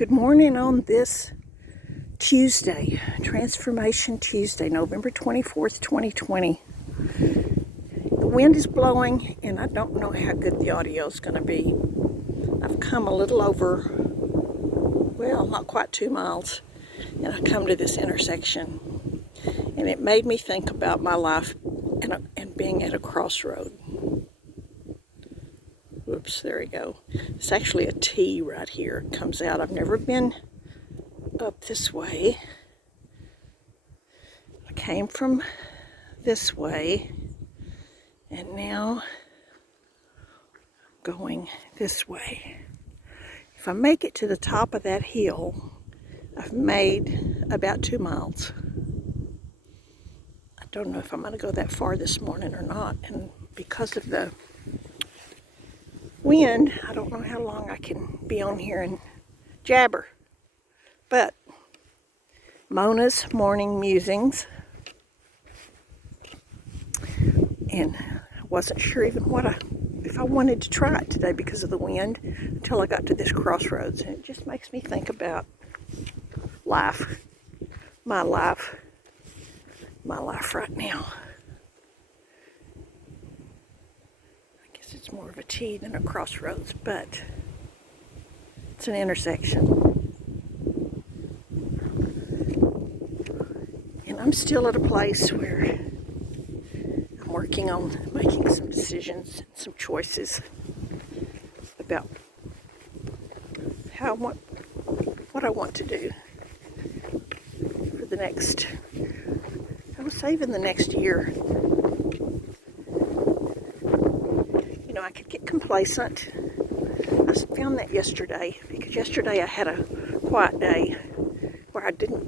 Good morning on this Tuesday, Transformation Tuesday, November 24th, 2020. The wind is blowing, and I don't know how good the audio is going to be. I've come a little over, well, not quite 2 miles, and I come to this intersection, and it made me think about my life and being at a crossroad. Whoops, there we go. It's actually a T right here. It comes out. I've never been up this way. I came from this way, and now I'm going this way. If I make it to the top of that hill, I've made about 2 miles. I don't know if I'm going to go that far this morning or not, and because of the wind, I don't know how long I can be on here and jabber. But Mona's Morning Musings, and I wasn't sure even if I wanted to try it today because of the wind until I got to this crossroads, and it just makes me think about life, my life right now. It's more of a T than a crossroads, but it's an intersection. And I'm still at a place where I'm working on making some decisions, some choices about what I want to do for the next, I would say even the next year. I could get complacent. I found that yesterday, because yesterday I had a quiet day where I did my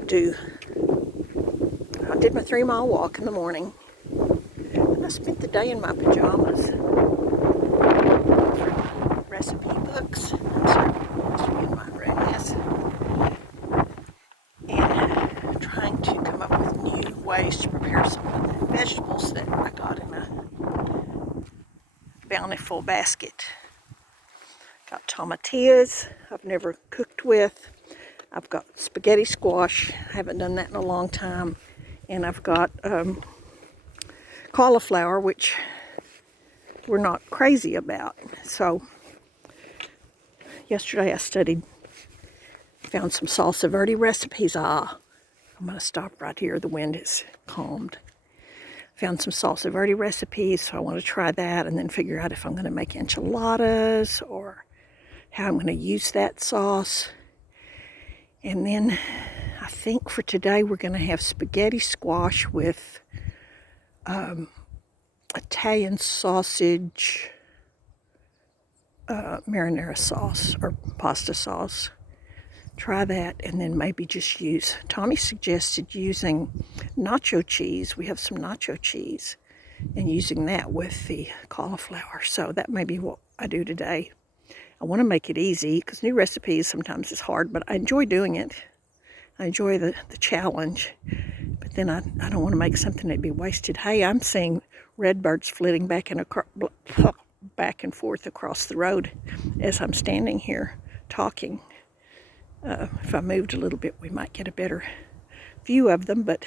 3-mile walk in the morning, and I spent the day in my pajamas, recipe books. I'm sorry, in my room, yes, and trying to come up with new ways to prepare some of the vegetables that I got in a bountiful basket. Got tomatillas I've never cooked with. I've got spaghetti squash. I haven't done that in a long time. And I've got cauliflower, which we're not crazy about. So yesterday I found some salsa verde recipes. I'm going to stop right here. The wind has calmed. Found some salsa verde recipes, so I want to try that and then figure out if I'm going to make enchiladas or how I'm going to use that sauce. And then I think for today we're going to have spaghetti squash with Italian sausage marinara sauce or pasta sauce. Try that, and then maybe just Tommy suggested using nacho cheese. We have some nacho cheese, and using that with the cauliflower. So that may be what I do today. I want to make it easy, because new recipes sometimes is hard, but I enjoy doing it. I enjoy the challenge, but then I don't want to make something that'd be wasted. Hey, I'm seeing redbirds flitting back and forth across the road as I'm standing here talking. If I moved a little bit, we might get a better view of them, but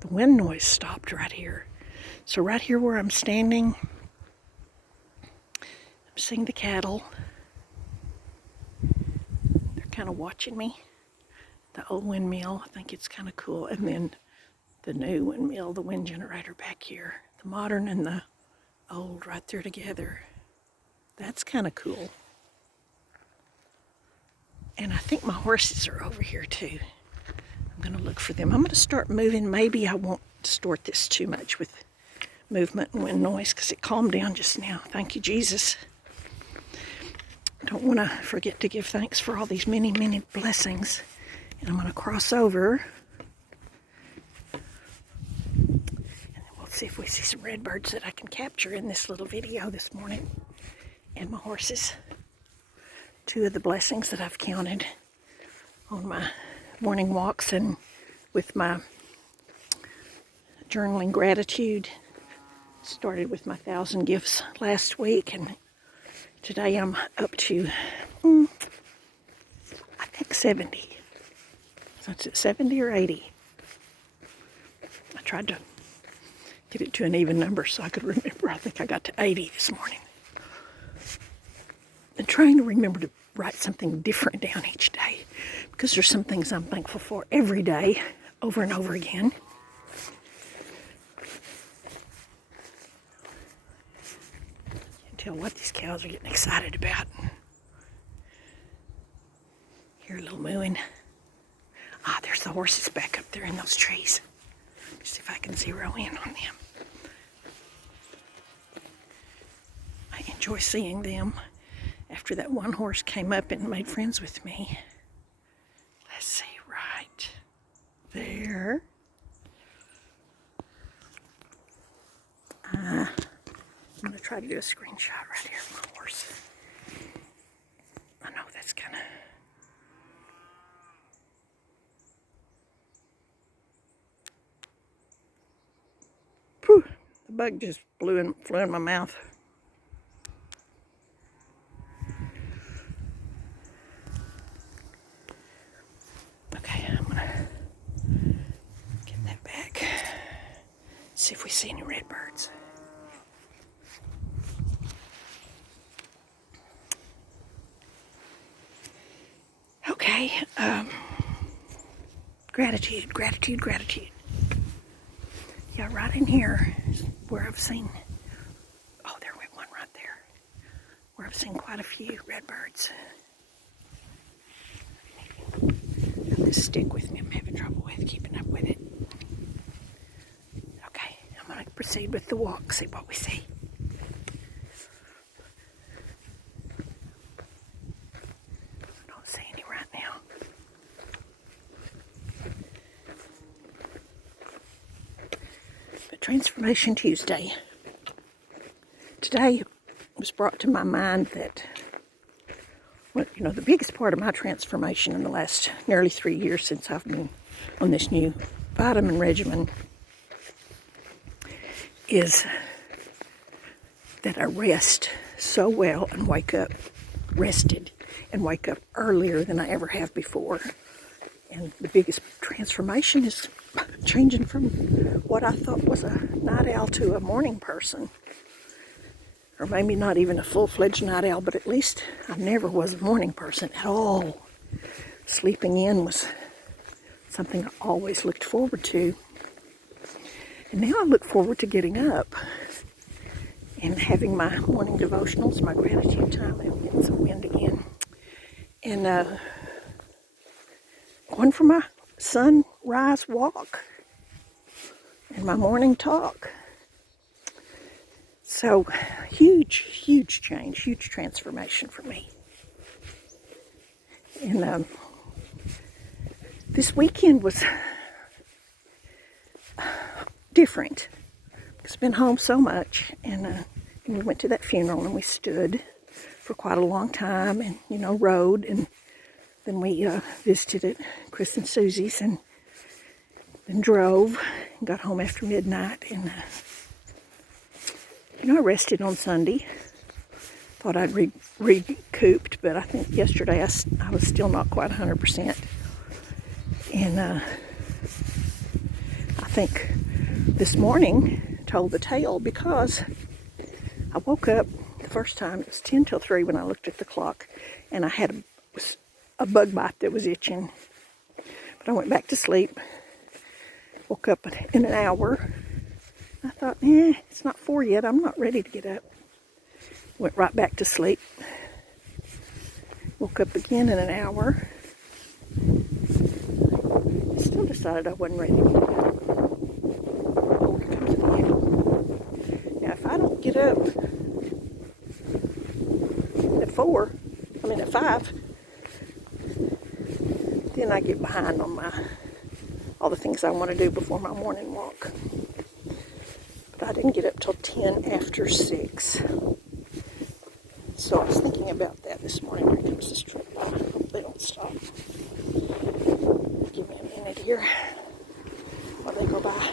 the wind noise stopped right here. So right here where I'm standing, I'm seeing the cattle. They're kind of watching me. The old windmill, I think it's kind of cool. And then the new windmill, the wind generator back here. The modern and the old right there together. That's kind of cool. And I think my horses are over here too. I'm going to look for them. I'm going to start moving. Maybe I won't distort this too much with movement and wind noise, because it calmed down just now. Thank you, Jesus. Don't want to forget to give thanks for all these many, many blessings. And I'm going to cross over. And then we'll see if we see some redbirds that I can capture in this little video this morning. And my horses. 2 of the blessings that I've counted on my morning walks and with my journaling gratitude. Started with my 1,000 gifts last week, and today I'm up to, I think 70. So it's at 70 or 80. I tried to get it to an even number so I could remember. I think I got to 80 this morning. And trying to remember to write something different down each day, because there's some things I'm thankful for every day, over and over again. You can tell what these cows are getting excited about. Hear a little mooing. Ah, there's the horses back up there in those trees. Let's see if I can zero in on them. I enjoy seeing them. After that one horse came up and made friends with me. Let's see, right there. I'm going to try to do a screenshot right here of my horse. I know that's kind of... Whew, the bug just flew in my mouth. See if we see any redbirds. Okay, gratitude, gratitude, gratitude. Yeah, right in here is where I've seen, oh, there went one right there, where I've seen quite a few redbirds. This stick with me, I'm having trouble with keeping up with it. I'm going to proceed with the walk, see what we see. I don't see any right now. But Transformation Tuesday. Today was brought to my mind that, well, you know, the biggest part of my transformation in the last nearly 3 years since I've been on this new vitamin regimen is that I rest so well and wake up rested and wake up earlier than I ever have before. And the biggest transformation is changing from what I thought was a night owl to a morning person. Or maybe not even a full-fledged night owl, but at least I never was a morning person at all. Sleeping in was something I always looked forward to. And now I look forward to getting up and having my morning devotionals, my gratitude time. I'm getting some wind again. And going for my sunrise walk and my morning talk. So, huge, huge change, huge transformation for me. And this weekend was different. I've been home so much, and we went to that funeral, and we stood for quite a long time, and, you know, rode, and then we visited at Chris and Susie's, and then drove, and got home after midnight, and, you know, I rested on Sunday. Thought I'd recouped, but I think yesterday I was still not quite 100%. And I think this morning told the tale, because I woke up the first time, it was 10 till 3 when I looked at the clock, and I had a bug bite that was itching. But I went back to sleep, woke up in an hour. I thought, it's not 4 yet, I'm not ready to get up. Went right back to sleep. Woke up again in an hour. Still decided I wasn't ready to get up. Here comes the echo. Now, if I don't get up at 5, then I get behind on all the things I want to do before my morning walk. But I didn't get up till 10 after 6. So I was thinking about that this morning. Here comes this truck. I hope they don't stop. Give me a minute here while they go by.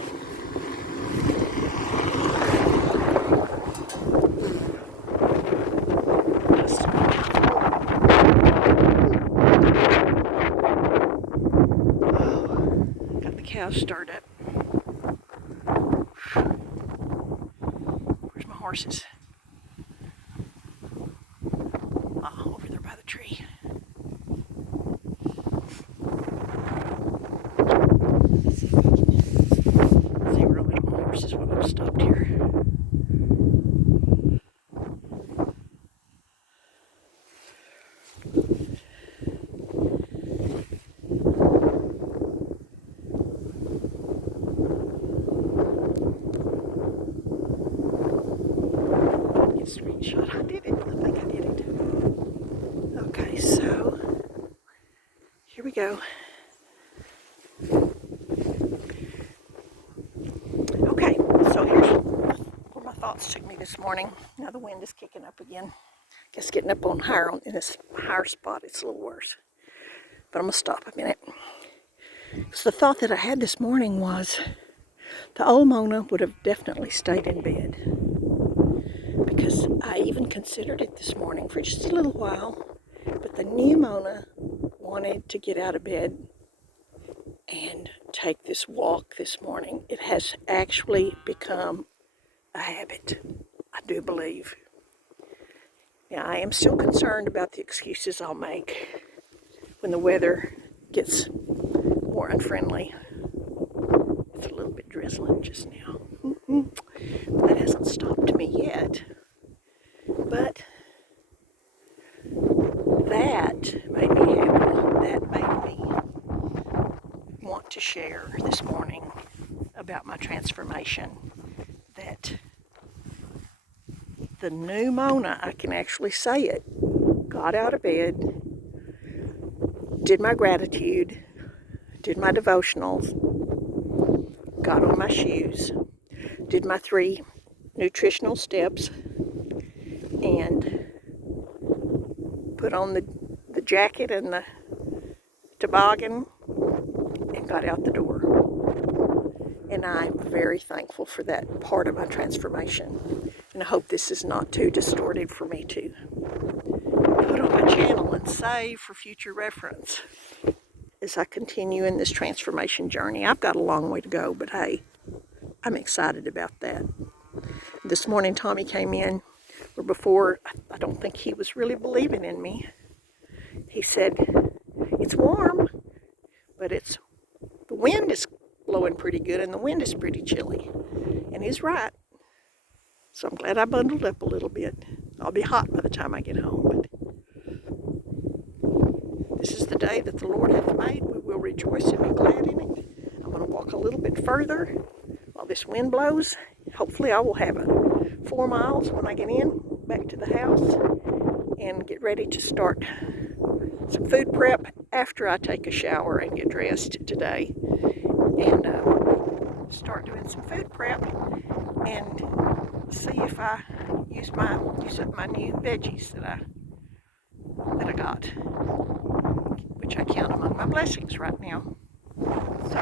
cows stirred up. Where's my horses? Over there by the tree. Let's see if I can zero in on my horses while I'm stopped here. Screenshot. I did it. I think I did it. Okay, so here we go. Okay, so here's where my thoughts took me this morning. Now the wind is kicking up again. Guess getting up on higher in this higher spot, it's a little worse. But I'm gonna stop a minute. So the thought that I had this morning was the old Mona would have definitely stayed in bed. Because I even considered it this morning for just a little while, but the new Mona wanted to get out of bed and take this walk this morning. It has actually become a habit, I do believe. Now, I am still concerned about the excuses I'll make when the weather gets more unfriendly. It's a little bit drizzling just now. That hasn't stopped me yet. But that made me happy. That made me want to share this morning about my transformation. That the new Mona, I can actually say it, got out of bed, did my gratitude, did my devotionals, got on my shoes, did my 3 nutritional steps, and put on the jacket and the toboggan and got out the door. And I'm very thankful for that part of my transformation. And I hope this is not too distorted for me to put on my channel and save for future reference as I continue in this transformation journey. I've got a long way to go, but hey, I'm excited about that. This morning Tommy came in, or before, I don't think he was really believing in me. He said, it's warm, but the wind is blowing pretty good and the wind is pretty chilly. And he's right. So I'm glad I bundled up a little bit. I'll be hot by the time I get home. But this is the day that the Lord hath made. We will rejoice and be glad in it. I'm going to walk a little bit further while this wind blows. Hopefully I will have 4 miles when I get in back to the house and get ready to start some food prep after I take a shower and get dressed today, and start doing some food prep and see if I use up my new veggies that I got, which I count among my blessings right now. So